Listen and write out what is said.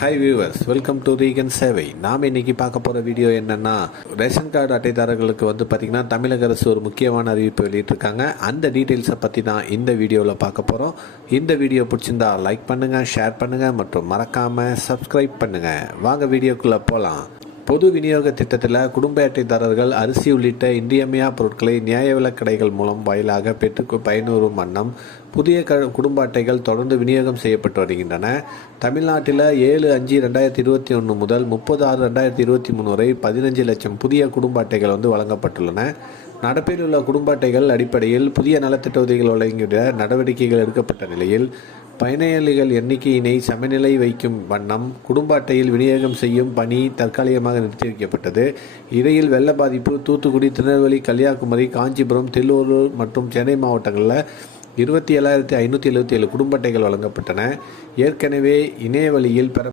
Hi viewers, welcome to Regan சேவை. நாம் இன்னைக்கு பார்க்க போகிற வீடியோ என்னென்னா, ரேஷன் கார்டு அட்டைதாரர்களுக்கு பார்த்திங்கன்னா தமிழக அரசு ஒரு முக்கியமான அறிவிப்பு வெளியிட்டிருக்காங்க. அந்த டீட்டெயில்ஸை பற்றி தான் இந்த வீடியோவில் பார்க்க போகிறோம். இந்த வீடியோ பிடிச்சிருந்தா லைக் பண்ணுங்கள், ஷேர் பண்ணுங்கள் மற்றும் மறக்காமல் சப்ஸ்கிரைப் பண்ணுங்கள். வாங்க வீடியோக்குள்ளே போகலாம். பொது விநியோக திட்டத்தில் குடும்ப அட்டைதாரர்கள் அரிசி உள்ளிட்ட இன்றியமையா பொருட்களை நியாய விலைக் கடைகள் மூலம் வாயிலாக பெற்று பயனுறும் வண்ணம் புதிய குடும்ப அட்டைகள் தொடர்ந்து விநியோகம் செய்யப்பட்டு வருகின்றன. தமிழ்நாட்டில் 7/5/2021 முதல் 30/6/2023 வரை 15 லட்சம் புதிய குடும்ப அட்டைகள் வழங்கப்பட்டுள்ளன. நடப்பில் உள்ள குடும்ப அட்டைகள் அடிப்படையில் புதிய நலத்திட்ட உதவிகள் வழங்கிய நடவடிக்கைகள் எடுக்கப்பட்ட நிலையில் பயனாளிகள் எண்ணிக்கையினை சமநிலை வைக்கும் வண்ணம் குடும்ப அட்டையில் விநியோகம் செய்யும் பணி தற்காலிகமாக நிறுத்தி வைக்கப்பட்டது. இடையில் வெள்ள பாதிப்பு தூத்துக்குடி, திருநெல்வேலி, கன்னியாகுமரி, காஞ்சிபுரம், திருவள்ளூர் மற்றும் சென்னை மாவட்டங்களில் 27,577 குடும்ப அட்டைகள் வழங்கப்பட்டன. ஏற்கனவே இணைய வழியில்